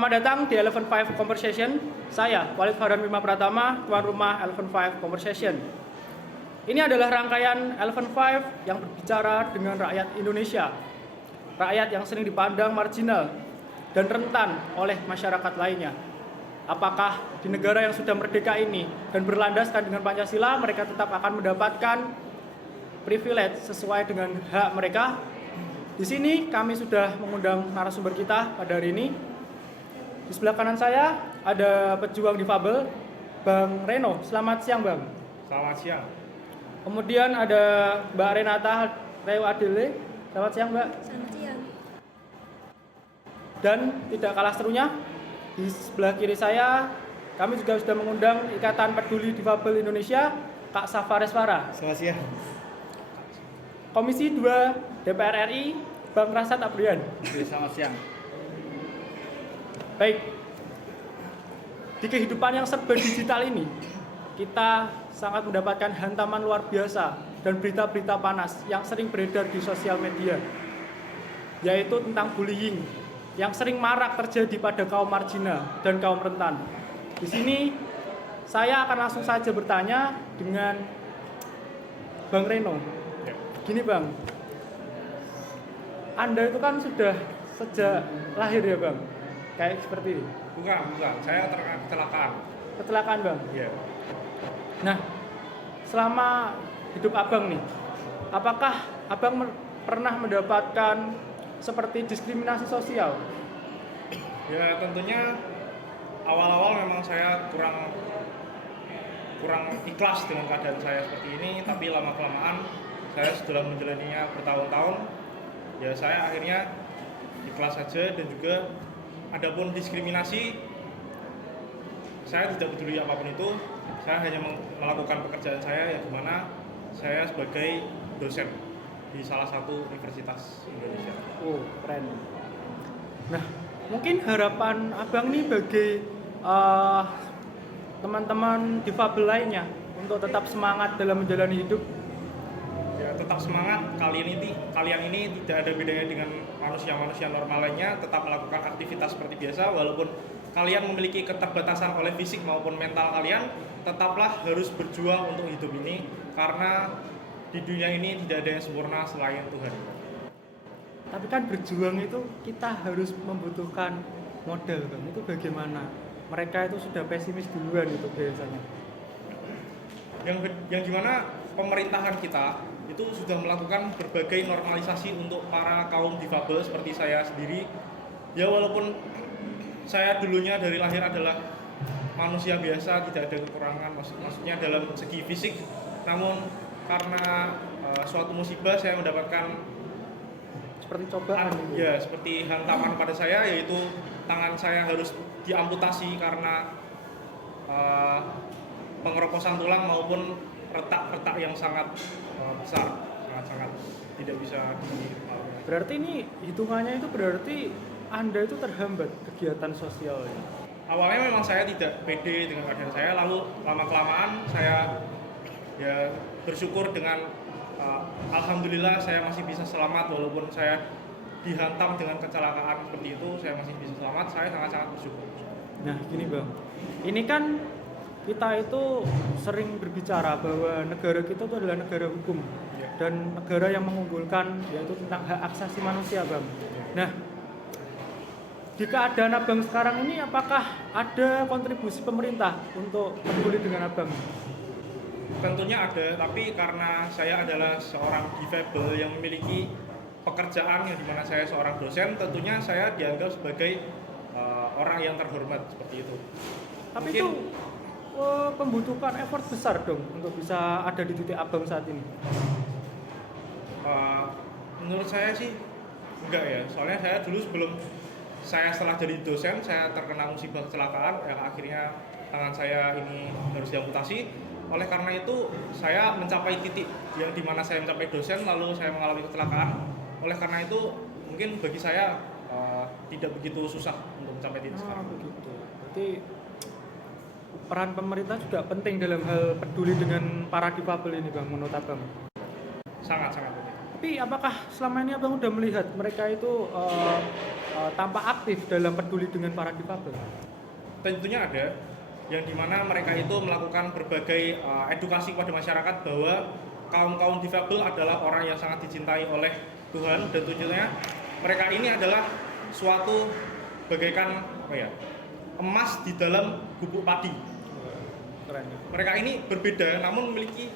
Selamat datang di Eleven Five Conversation. Saya, Walid Farhan Bima Pratama, tuan rumah Eleven Five Conversation. Ini adalah rangkaian Eleven Five yang berbicara dengan rakyat Indonesia. Rakyat yang sering dipandang marginal dan rentan oleh masyarakat lainnya. Apakah di negara yang sudah merdeka ini dan berlandaskan dengan Pancasila, mereka tetap akan mendapatkan privilege sesuai dengan hak mereka? Di sini kami sudah mengundang narasumber kita pada hari ini. Di sebelah kanan saya ada pejuang difabel, Bang Reno. Selamat siang, Bang. Selamat siang. Kemudian ada Mbak Renata Reo Adele. Selamat siang, Mbak. Selamat siang. Dan tidak kalah serunya, di sebelah kiri saya kami juga sudah mengundang Ikatan Peduli Difabel Indonesia, Kak Safa Resvara. Selamat siang. Komisi 2 DPR RI, Bang Rasad Abrian. Selamat siang. Baik, di kehidupan yang serba digital ini, kita sangat mendapatkan hantaman luar biasa dan berita-berita panas yang sering beredar di sosial media, yaitu tentang bullying yang sering marak terjadi pada kaum marginal dan kaum rentan. Di sini saya akan langsung saja bertanya dengan Bang Reno. Gini Bang, Anda itu kan sudah sejak lahir ya Bang? Kayak seperti ini? Bukan. Saya kecelakaan. Kecelakaan Bang? Iya. Nah, selama hidup Abang nih, apakah Abang pernah mendapatkan seperti diskriminasi sosial? Ya tentunya awal-awal memang saya kurang ikhlas dengan keadaan saya seperti ini, tapi lama-kelamaan saya sudah menjalaninya bertahun-tahun, ya saya akhirnya ikhlas saja. Dan juga adapun diskriminasi, saya tidak peduli apapun itu. Saya hanya melakukan pekerjaan saya, yang dimana saya sebagai dosen di salah satu universitas Indonesia. Oh, keren. Nah, mungkin harapan Abang nih bagi teman-teman difabel lainnya untuk tetap semangat dalam menjalani hidup. Ya, tetap semangat. Kalian ini tidak ada bedanya dengan manusia-manusia normal lainnya. Tetap melakukan aktivitas seperti biasa, walaupun kalian memiliki keterbatasan oleh fisik maupun mental kalian, tetaplah harus berjuang untuk hidup ini, karena di dunia ini tidak ada yang sempurna selain Tuhan. Tapi kan berjuang itu kita harus membutuhkan modal Bang. Itu bagaimana? Mereka itu sudah pesimis duluan itu biasanya. Yang gimana pemerintahan kita itu sudah melakukan berbagai normalisasi untuk para kaum difabel seperti saya sendiri. Ya walaupun saya dulunya dari lahir adalah manusia biasa, tidak ada kekurangan, maksudnya dalam segi fisik, namun karena suatu musibah saya mendapatkan Seperti cobaan gitu. ya seperti hantaman pada saya, yaitu tangan saya harus diamputasi karena pengeroposan tulang maupun retak-retak yang sangat besar, sangat tidak bisa Berarti ini hitungannya itu berarti Anda itu terhambat kegiatan sosialnya. Awalnya memang saya tidak pede dengan keadaan saya, lalu lama-kelamaan saya ya bersyukur dengan alhamdulillah saya masih bisa selamat, walaupun saya dihantam dengan kecelakaan seperti itu, saya masih bisa selamat. Saya sangat-sangat bersyukur. Nah gini Bang, ini kan kita itu sering berbicara bahwa negara kita itu adalah negara hukum dan negara yang mengunggulkan yaitu tentang hak asasi manusia Bang. Nah, di keadaan Abang sekarang ini apakah ada kontribusi pemerintah untuk peduli dengan Abang? Tentunya ada, tapi karena saya adalah seorang difabel yang memiliki pekerjaan yang dimana saya seorang dosen, tentunya saya dianggap sebagai orang yang terhormat seperti itu. Tapi Mungkin, itu membutuhkan effort besar dong untuk bisa ada di titik Abang saat ini. menurut saya sih enggak ya, soalnya saya dulu setelah jadi dosen saya terkena musibah kecelakaan yang akhirnya tangan saya ini harus diamputasi. Oleh karena itu saya mencapai titik yang dimana saya mencapai dosen lalu saya mengalami kecelakaan. Oleh karena itu mungkin bagi saya tidak begitu susah untuk mencapai titik sekarang. Begitu. Berarti peran pemerintah juga penting dalam hal peduli dengan para difabel ini Bang, menurut Abang. Sangat penting. Tapi apakah selama ini Abang udah melihat mereka itu tampak aktif dalam peduli dengan para difabel? Tentunya ada, yang dimana mereka itu melakukan berbagai edukasi kepada masyarakat bahwa kaum difabel adalah orang yang sangat dicintai oleh Tuhan, dan tentunya mereka ini adalah suatu bagaikan emas di dalam gubuk padi. Keren ya. Mereka ini berbeda namun memiliki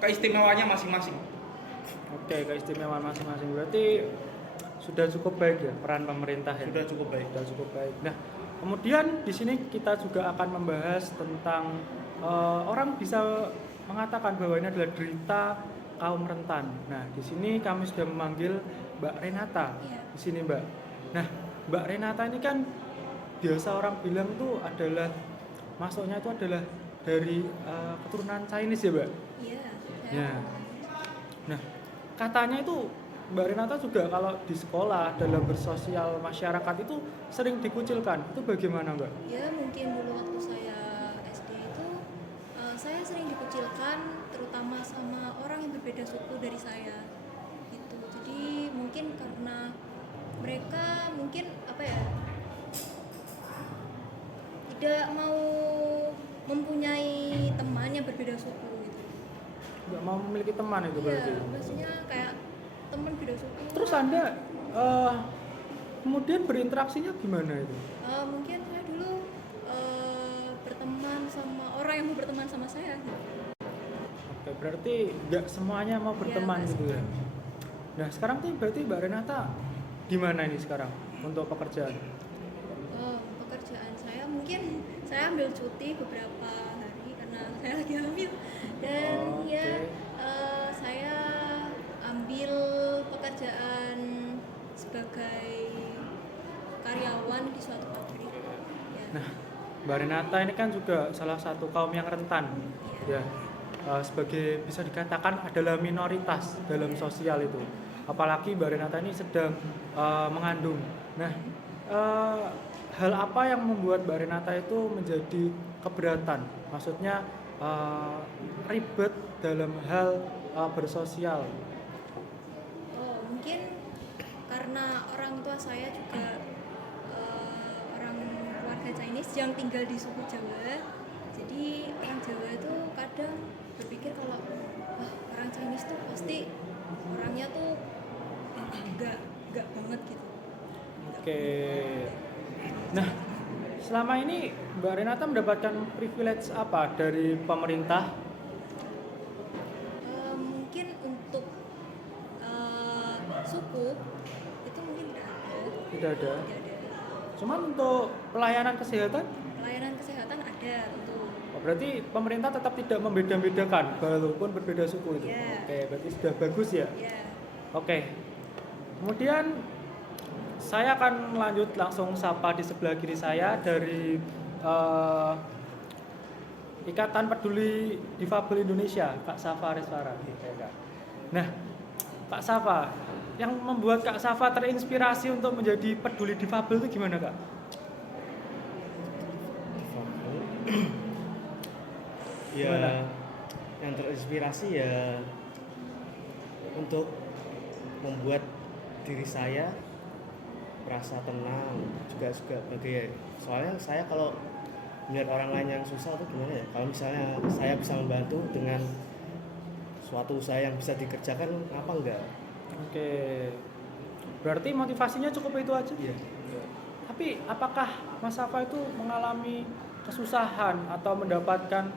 keistimewaannya masing-masing. Oke, keistimewaan masing-masing. Berarti sudah cukup baik ya peran pemerintah ya. Sudah cukup baik. Sudah cukup baik. Nah, kemudian di sini kita juga akan membahas tentang orang bisa mengatakan bahwa ini adalah derita kaum rentan. Nah, di sini kami sudah memanggil Mbak Renata. Iya. Di sini, Mbak. Nah, Mbak Renata ini kan biasa orang bilang tuh adalah masuknya itu adalah dari keturunan Chinese ya, Mbak? Iya. Ya. Nah, katanya itu Mbak Renata juga kalau di sekolah dalam bersosial masyarakat itu sering dikucilkan. Itu bagaimana, Mbak? Ya mungkin dulu waktu saya SD itu saya sering dikucilkan, terutama sama orang yang berbeda suku dari saya. Gitu. Jadi mungkin karena mereka mungkin tidak mau mempunyai teman yang berbeda suku gitu. Nggak mau memiliki teman itu Iya, berarti. maksudnya kayak teman beda suku. Terus Anda kemudian berinteraksinya gimana itu? Mungkin saya dulu berteman sama orang yang mau berteman sama saya gitu. Oke, berarti nggak semuanya mau berteman nggak gitu ya. Nah, sekarang tuh berarti Mbak Renata gimana ini sekarang untuk pekerjaan? Pekerjaan saya mungkin saya ambil cuti beberapa hari karena saya lagi hamil dan saya ambil pekerjaan sebagai karyawan di suatu pabrik. Ya. Nah, Mbak Renata ini kan juga salah satu kaum yang rentan, ya. Sebagai bisa dikatakan adalah minoritas dalam sosial itu. Apalagi Mbak Renata ini sedang mengandung. Nah, hal apa yang membuat Mbak Renata itu menjadi keberatan? Maksudnya ribet dalam hal bersosial. Mungkin karena orang tua saya juga orang keluarga Chinese yang tinggal di suku Jawa. Jadi orang Jawa itu kadang berpikir kalau orang Chinese tuh pasti orangnya tuh enggak banget gitu. Oke. Nah, selama ini Mbak Renata mendapatkan privilege apa dari pemerintah? Mungkin untuk suku itu mungkin tidak ada. Tidak ada. Tidak ada. Cuman untuk pelayanan kesehatan, Pelayanan kesehatan ada tentu. berarti pemerintah tetap tidak membeda-bedakan walaupun berbeda suku itu. Iya. Oke, berarti sudah bagus ya. Ya. Oke. Kemudian saya akan lanjut langsung sapa di sebelah kiri saya dari Ikatan Peduli Difabel Indonesia, Kak Safa Resvara. Nah, Kak Safa, yang membuat Kak Safa terinspirasi untuk menjadi peduli difabel itu gimana, Kak? Ya, Gimana? yang terinspirasi ya untuk membuat diri saya merasa tenang juga bagai, soalnya saya kalau melihat orang lain yang susah tuh gimana ya, kalau misalnya saya bisa membantu dengan suatu usaha yang bisa dikerjakan, apa enggak? Oke. Berarti motivasinya cukup itu aja? Iya. Tapi apakah Mas Safa itu mengalami kesusahan atau mendapatkan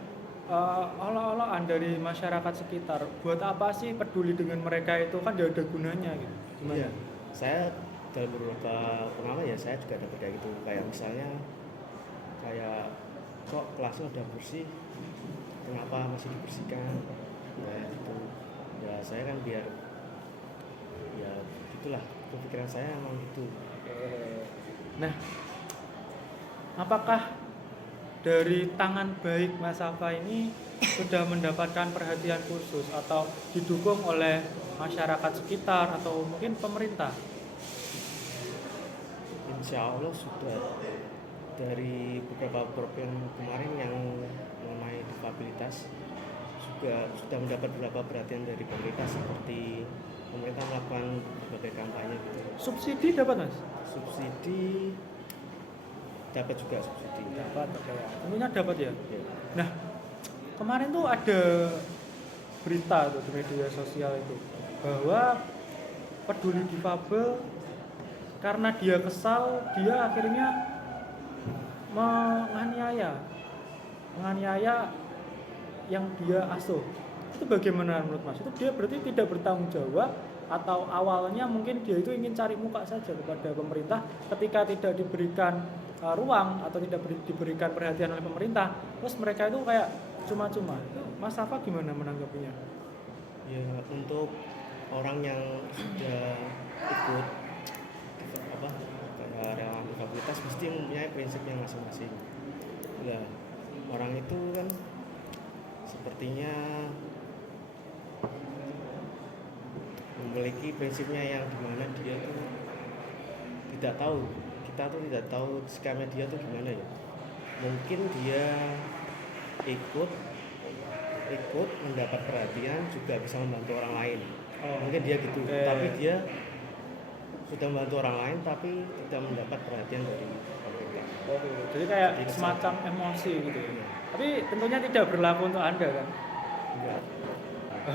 olo-oloan dari masyarakat sekitar? Buat apa sih peduli dengan mereka itu, kan gak ada gunanya gitu. Gimana? Iya. Saya dalam beberapa pengalaman ya saya juga dapat kayak gitu, kayak misalnya kayak kok kelasnya udah bersih, kenapa masih dibersihkan, kayak gitu. Ya saya kan biar ya gitulah, kepikiran saya emang gitu. Nah, apakah dari tangan baik Mas Safa ini sudah mendapatkan perhatian khusus atau didukung oleh masyarakat sekitar atau mungkin pemerintah? Insya Allah sudah, dari beberapa program kemarin yang mengenai difabilitas juga sudah mendapat beberapa perhatian dari pemerintah, seperti pemerintah melakukan berbagai kampanye gitu. Subsidi dapat mas? Subsidi dapat juga subsidi. Dapat, oke ya. Tentunya dapat ya. Ya. Nah, kemarin tuh ada berita tuh di media sosial itu bahwa peduli difabel karena dia kesal, dia akhirnya menganiaya yang dia asuh. Itu bagaimana menurut mas? Itu dia berarti tidak bertanggung jawab, atau awalnya mungkin dia itu ingin cari muka saja kepada pemerintah ketika tidak diberikan ruang atau tidak diberikan perhatian oleh pemerintah, terus mereka itu kayak cuma-cuma. Itu Mas Safa gimana menanggapinya? Ya, untuk orang yang sudah ikut apa kayak relawan disabilitas mesti mempunyai prinsipnya masing-masing. Nah, orang itu kan sepertinya memiliki prinsipnya yang dimana dia tuh tidak tahu, kita tuh tidak tahu sikapnya dia tuh gimana ya. Mungkin dia ikut mendapat perhatian juga bisa membantu orang lain. Mungkin dia gitu, tapi dia sudah membantu orang lain tapi tidak mendapat perhatian dari pemerintah. Jadi kayak semacam emosi gitu ya. Tapi tentunya tidak berlaku untuk Anda kan? Enggak.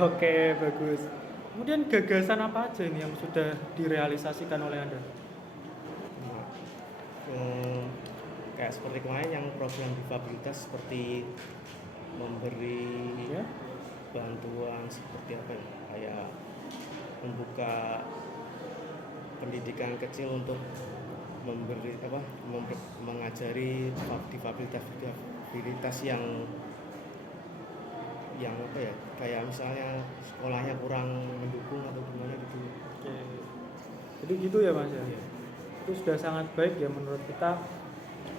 Oke, bagus. Kemudian gagasan apa aja ini yang sudah direalisasikan oleh Anda? Kayak seperti kemarin yang program difabilitas seperti memberi Ya? bantuan seperti apa ya, kayak membuka pendidikan kecil untuk memberi mengajari difabilitas yang apa ya, kayak misalnya sekolahnya kurang mendukung atau gimana gitu. Oke. Jadi gitu ya mas ya? Iya. Itu sudah sangat baik ya menurut kita,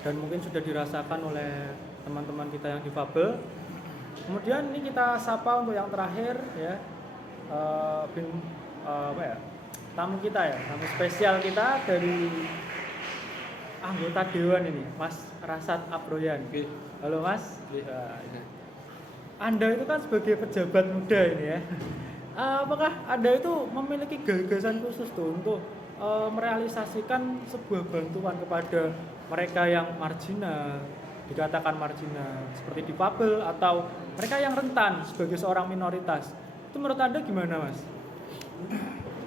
dan mungkin sudah dirasakan oleh teman-teman kita yang difabel. Kemudian ini kita sapa untuk yang terakhir ya, tamu kita ya, tamu spesial kita dari anggota Dewan ini, Mas Rasad Abroyan. Halo Mas. Anda itu kan sebagai pejabat muda ini ya, apakah Anda itu memiliki gagasan khusus tuh untuk merealisasikan sebuah bantuan kepada mereka yang marginal, dikatakan marginal seperti difabel atau mereka yang rentan sebagai seorang minoritas? Itu menurut Anda gimana Mas?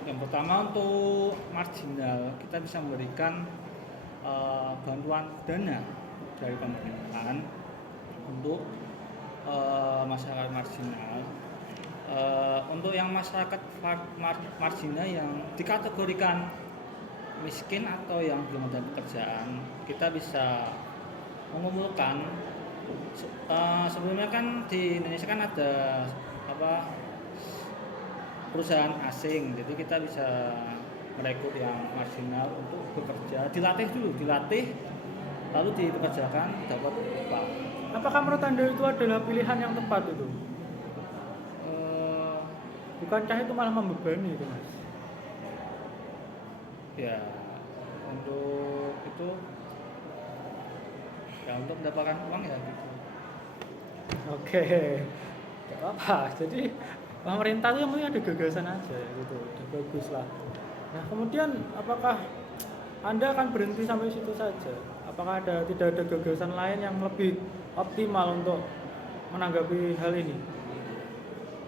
Yang pertama, untuk marginal kita bisa memberikan bantuan dana dari pemerintahan untuk masyarakat marginal. Untuk yang masyarakat marginal yang dikategorikan miskin atau yang belum ada pekerjaan, kita bisa mengumpulkan. Sebelumnya kan di Indonesia kan ada perusahaan asing, jadi kita bisa merekrut yang marginal untuk bekerja, dilatih lalu dipekerjakan, dapat upah. Apakah menurut Anda itu adalah pilihan yang tepat itu? Bukankah itu malah membebani itu Mas? Ya, untuk itu ya untuk mendapatkan uang ya gitu. Oke, gak apa-apa. Jadi pemerintah itu yang penting ada gagasan aja gitu, udah bagus lah. Nah kemudian apakah Anda akan berhenti sampai situ saja? Apakah tidak ada gagasan lain yang lebih optimal untuk menanggapi hal ini?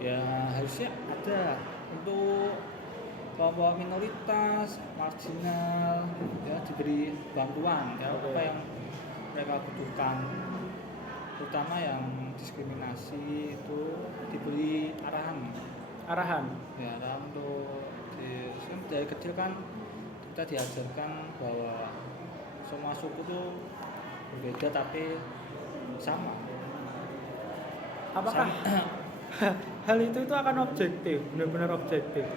Ya harusnya ada untuk kelompok minoritas, marginal, ya diberi bantuan ya, apa yang mereka butuhkan, terutama yang diskriminasi itu diberi arahan ya, untuk dari kecil kan kita diajarkan bahwa semua suku itu berbeda tapi sama. Apakah hal itu akan objektif, benar-benar objektif?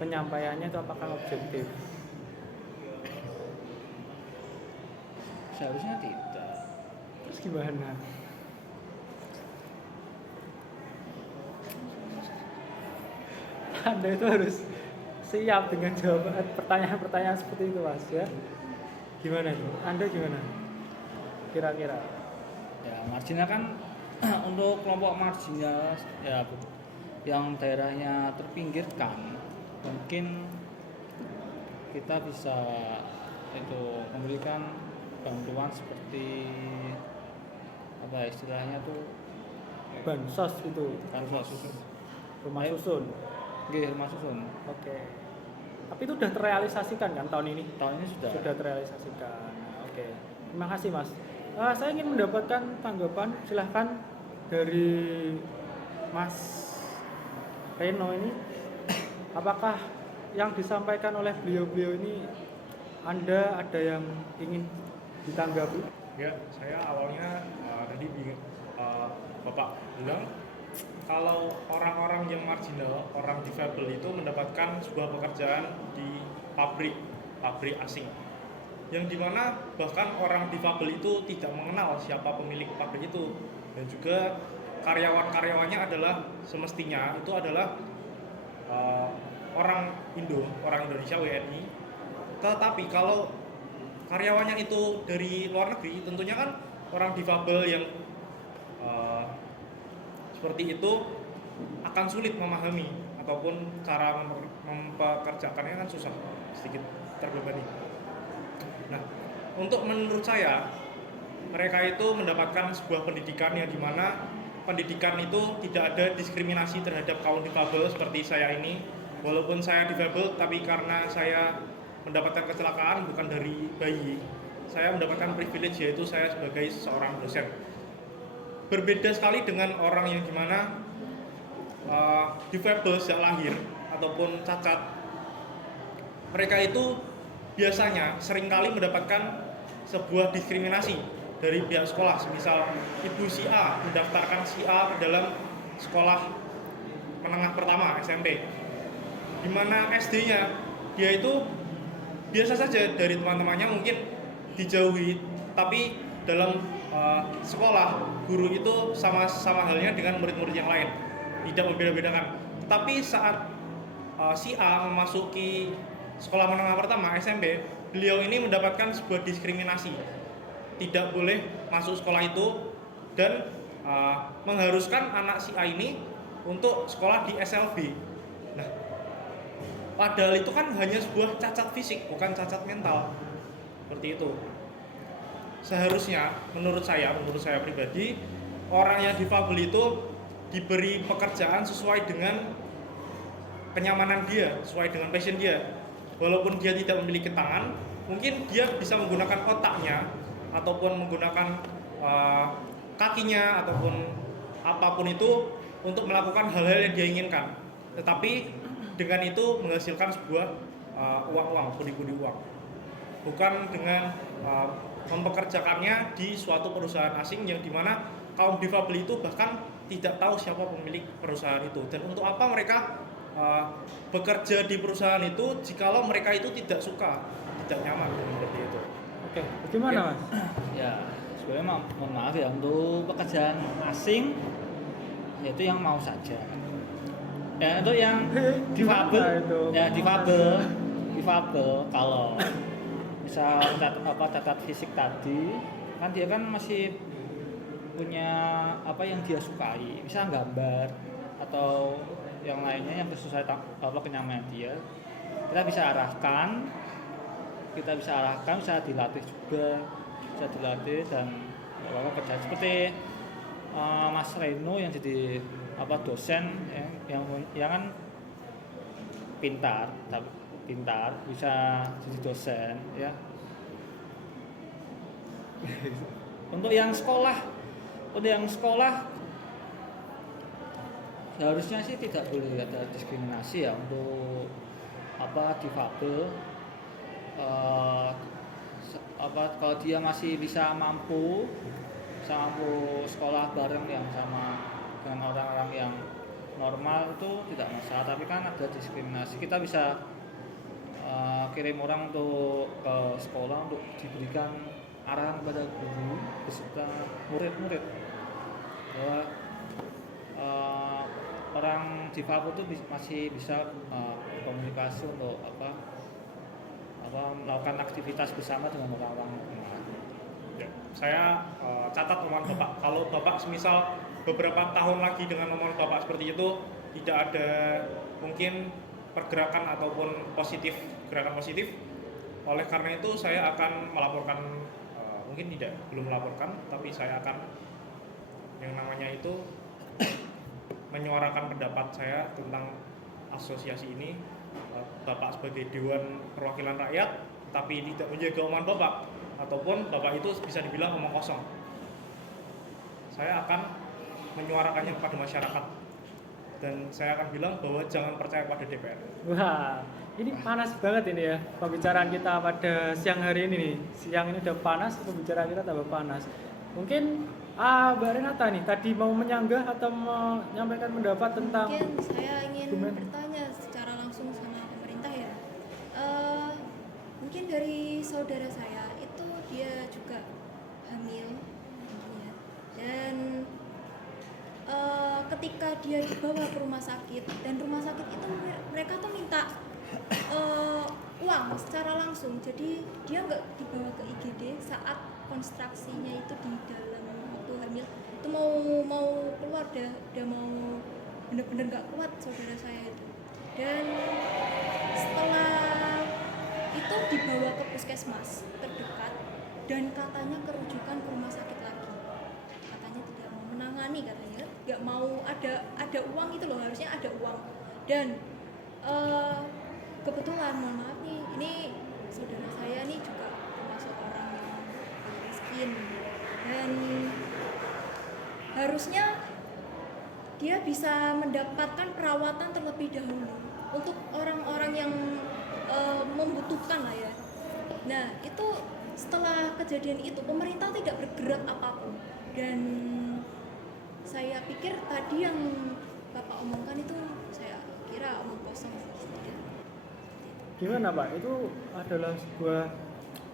Penyampaiannya itu apakah objektif? Seharusnya tidak. Terus gimana? Anda itu harus siap dengan jawaban pertanyaan-pertanyaan seperti itu Mas ya. Gimana itu? Anda gimana? Kira-kira? Ya marginal kan untuk kelompok marginal ya yang daerahnya terpinggirkan, mungkin kita bisa itu memberikan bantuan seperti apa ya, istilahnya tuh Bansos itu, bansos. rumah susun. Nggih, rumah susun. Oke. Tapi itu udah terrealisasikan kan tahun ini? Tahun ini sudah. Sudah terrealisasikan. Nah, oke. Terima kasih Mas. Saya ingin mendapatkan tanggapan, silahkan dari Mas Reno ini. Apakah yang disampaikan oleh beliau-beliau ini Anda ada yang ingin ditanggapi? Ya, saya awalnya tadi Bapak bilang kalau orang-orang yang marginal, orang difabel itu mendapatkan sebuah pekerjaan di pabrik asing, yang dimana bahkan orang difabel itu tidak mengenal siapa pemilik pabrik itu, dan juga karyawan-karyawannya adalah semestinya itu adalah orang Indonesia WNI. Tetapi kalau karyawannya itu dari luar negeri, tentunya kan orang difabel yang seperti itu akan sulit memahami ataupun cara mempekerjakannya kan susah, sedikit terbebani. Nah, menurut saya mereka itu mendapatkan sebuah pendidikan yang dimana pendidikan itu tidak ada diskriminasi terhadap kaum difabel seperti saya ini. Walaupun saya difabel, tapi karena saya mendapatkan kecelakaan bukan dari bayi, saya mendapatkan privilege, yaitu saya sebagai seorang dosen. Berbeda sekali dengan orang yang dimana difabel sejak lahir ataupun cacat. Mereka itu biasanya seringkali mendapatkan sebuah diskriminasi dari pihak sekolah. Misal ibu si A mendaftarkan si A ke dalam sekolah menengah pertama SMP, di mana SD-nya dia itu biasa saja dari teman-temannya, mungkin dijauhi, tapi dalam sekolah guru itu sama halnya dengan murid-murid yang lain, tidak membeda-bedakan. Tapi saat si A memasuki sekolah menengah pertama SMP, beliau ini mendapatkan sebuah diskriminasi, tidak boleh masuk sekolah itu, dan mengharuskan anak si A ini untuk sekolah di SLB. Nah, padahal itu kan hanya sebuah cacat fisik, bukan cacat mental. Seperti itu. Seharusnya menurut saya pribadi, orang yang difabel itu diberi pekerjaan sesuai dengan kenyamanan dia, sesuai dengan passion dia. Walaupun dia tidak memiliki tangan, mungkin dia bisa menggunakan otaknya ataupun menggunakan kakinya ataupun apapun itu untuk melakukan hal-hal yang dia inginkan. Tetapi dengan itu menghasilkan sebuah uang-uang, pundi-pundi uang. Bukan dengan mempekerjakannya di suatu perusahaan asing yang dimana kaum difabel itu bahkan tidak tahu siapa pemilik perusahaan itu, dan untuk apa mereka bekerja di perusahaan itu jikalau mereka itu tidak suka, tidak nyaman seperti itu. Oke, bagaimana Mas? Ya, sebenarnya mohon maaf ya, untuk pekerjaan asing yaitu yang mau saja. Ya, untuk yang difabel, ya difabel kalau misal cacat fisik tadi, kan dia kan masih punya apa yang dia sukai, misal gambar atau yang lainnya yang sesuai kenyamanan dia. Kita bisa arahkan, bisa dilatih juga, dan kerja seperti Mas Reno yang jadi dosen yang kan pintar bisa jadi dosen ya. Untuk yang sekolah seharusnya sih tidak boleh ada diskriminasi ya untuk difabel. Kalau dia masih bisa mampu sekolah bareng yang sama dengan orang-orang yang normal itu tidak masalah. Tapi kan ada diskriminasi, kita bisa kirim orang untuk ke sekolah untuk diberikan arahan kepada guru beserta murid-murid bahwa orang difabel itu masih bisa komunikasi untuk melakukan aktivitas bersama dengan orang-orang. Ya, saya catat omongan Bapak. Kalau Bapak semisal beberapa tahun lagi dengan omongan Bapak seperti itu, tidak ada mungkin pergerakan ataupun gerakan positif. Oleh karena itu saya akan melaporkan, mungkin belum melaporkan, tapi saya akan yang namanya itu menyuarakan pendapat saya tentang asosiasi ini. Bapak sebagai Dewan Perwakilan Rakyat tapi tidak menjaga omongan Bapak, ataupun Bapak itu bisa dibilang omong kosong. Saya akan menyuarakannya kepada masyarakat, dan saya akan bilang bahwa jangan percaya pada DPR. Wah, ini panas banget ini ya pembicaraan kita pada siang hari ini nih. Siang ini udah panas, pembicaraan kita tambah panas. Mungkin Mbak Renata nih tadi mau menyanggah atau menyampaikan pendapat tentang Mungkin saya ingin dokumen. bertanya secara langsung sama pemerintah ya. Mungkin dari saudara saya itu dia juga hamil, ya. Dan ketika dia dibawa ke rumah sakit, dan rumah sakit itu mereka tuh minta uang secara langsung. Jadi dia nggak dibawa ke IGD saat kontraksinya itu di dalam waktu hamil itu mau keluar, udah mau bener-bener nggak kuat saudara saya itu. Dan setelah itu dibawa ke puskesmas terdekat dan katanya kerujukan ke rumah sakit lagi. Katanya tidak mau menangani, katanya nggak mau ada uang itu loh, harusnya ada uang. Dan kebetulan mohon maaf nih, ini saudara saya nih juga termasuk orang yang miskin, dan harusnya dia bisa mendapatkan perawatan terlebih dahulu untuk orang-orang yang membutuhkan lah ya. Nah itu setelah kejadian itu pemerintah tidak bergerak apapun, dan saya pikir tadi yang Bapak omongkan itu saya kira omong kosong. Gimana Pak? Itu adalah sebuah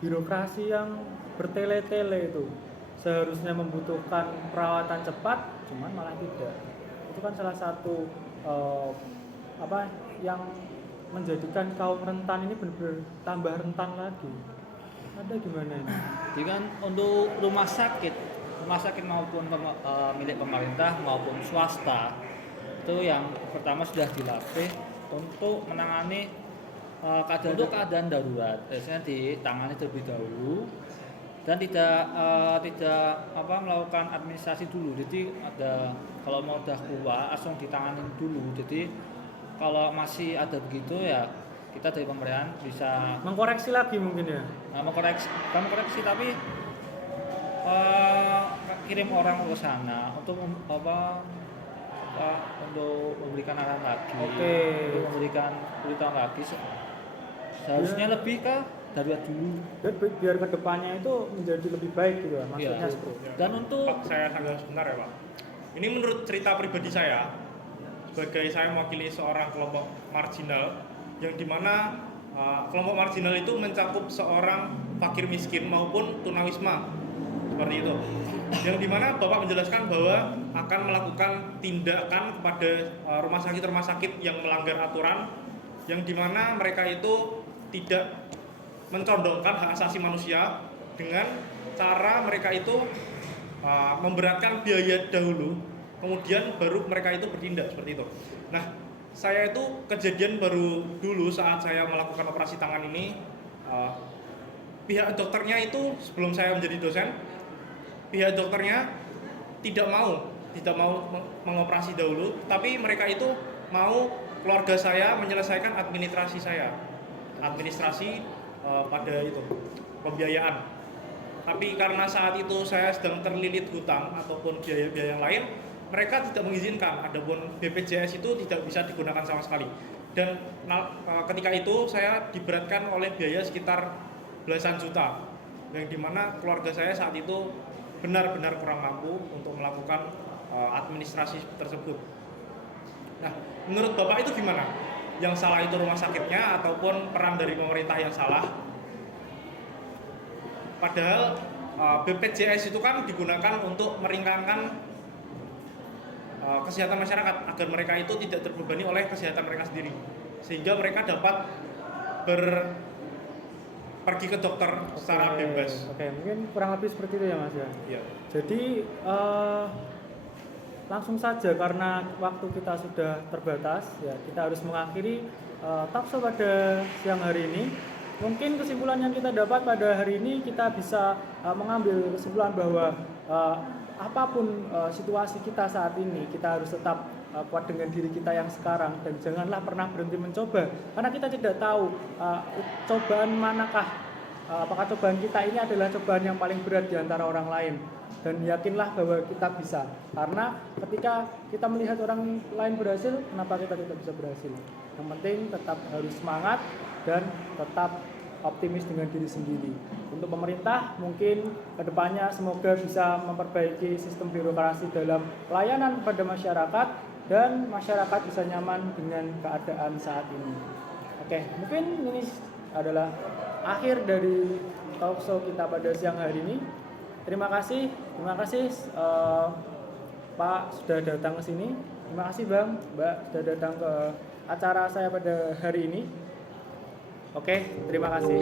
birokrasi yang bertele-tele itu. Seharusnya membutuhkan perawatan cepat, cuman malah tidak. Itu kan salah satu yang menjadikan kaum rentan ini benar-benar tambah rentan lagi. Ada gimana ini? Jadi kan untuk rumah sakit maupun milik pemerintah maupun swasta itu yang pertama sudah dilatih untuk menangani keadaan darurat, biasanya ditangani terlebih dahulu dan tidak melakukan administrasi dulu. Jadi kalau mau udah keluar langsung ditangani dulu. Jadi kalau masih ada begitu ya kita dari pemerintahan bisa Mengkoreksi lagi mungkin ya. bukan mengkoreksi tapi kirim orang ke sana untuk untuk memberikan arahan lagi, Oke. untuk memberikan beritahu lagi. Seharusnya lebih ke darurat dulu. Dan biar kedepannya itu menjadi lebih baik gitu ya, maksudnya Iya. seperti itu. Dan untuk Pak, saya sanggah sebentar ya Pak. Ini menurut cerita pribadi saya, sebagai saya mewakili seorang kelompok marginal, yang dimana kelompok marginal itu mencakup seorang fakir miskin maupun tunawisma, seperti itu. Yang dimana Bapak menjelaskan bahwa akan melakukan tindakan kepada rumah sakit yang melanggar aturan, yang dimana mereka itu tidak mencondongkan hak asasi manusia dengan cara mereka itu memberatkan biaya dahulu, kemudian baru mereka itu bertindak seperti itu. Nah, saya itu kejadian baru dulu saat saya melakukan operasi tangan ini, pihak dokternya itu sebelum saya menjadi dosen, pihak dokternya tidak mau mengoperasi dahulu, tapi mereka itu mau keluarga saya menyelesaikan administrasi pada itu pembiayaan. Tapi karena saat itu saya sedang terlilit hutang ataupun biaya-biaya yang lain, mereka tidak mengizinkan. Adapun BPJS itu tidak bisa digunakan sama sekali. Dan ketika itu saya diberatkan oleh biaya sekitar belasan juta, yang dimana keluarga saya saat itu benar-benar kurang mampu untuk melakukan administrasi tersebut. Nah, menurut Bapak itu gimana? Yang salah itu rumah sakitnya ataupun peran dari pemerintah yang salah? Padahal BPJS itu kan digunakan untuk meringankan kesehatan masyarakat agar mereka itu tidak terbebani oleh kesehatan mereka sendiri, sehingga mereka dapat pergi ke dokter secara bebas. Oke, mungkin kurang lebih seperti itu ya Mas ya. Iya. Jadi langsung saja karena waktu kita sudah terbatas, ya kita harus mengakhiri talkshow pada siang hari ini. Mungkin kesimpulan yang kita dapat pada hari ini, kita bisa mengambil kesimpulan bahwa apapun situasi kita saat ini, kita harus tetap kuat dengan diri kita yang sekarang, dan janganlah pernah berhenti mencoba, karena kita tidak tahu cobaan manakah, apakah cobaan kita ini adalah cobaan yang paling berat di antara orang lain. Dan yakinlah bahwa kita bisa, karena ketika kita melihat orang lain berhasil, kenapa kita tidak bisa berhasil? Yang penting tetap harus semangat dan tetap optimis dengan diri sendiri. Untuk pemerintah mungkin kedepannya semoga bisa memperbaiki sistem birokrasi dalam pelayanan kepada masyarakat, dan masyarakat bisa nyaman dengan keadaan saat ini. Oke, mungkin ini adalah akhir dari talkshow kita pada siang hari ini. Terima kasih Pak sudah datang ke sini. Terima kasih Bang, Mbak sudah datang ke acara saya pada hari ini. Oke, terima kasih.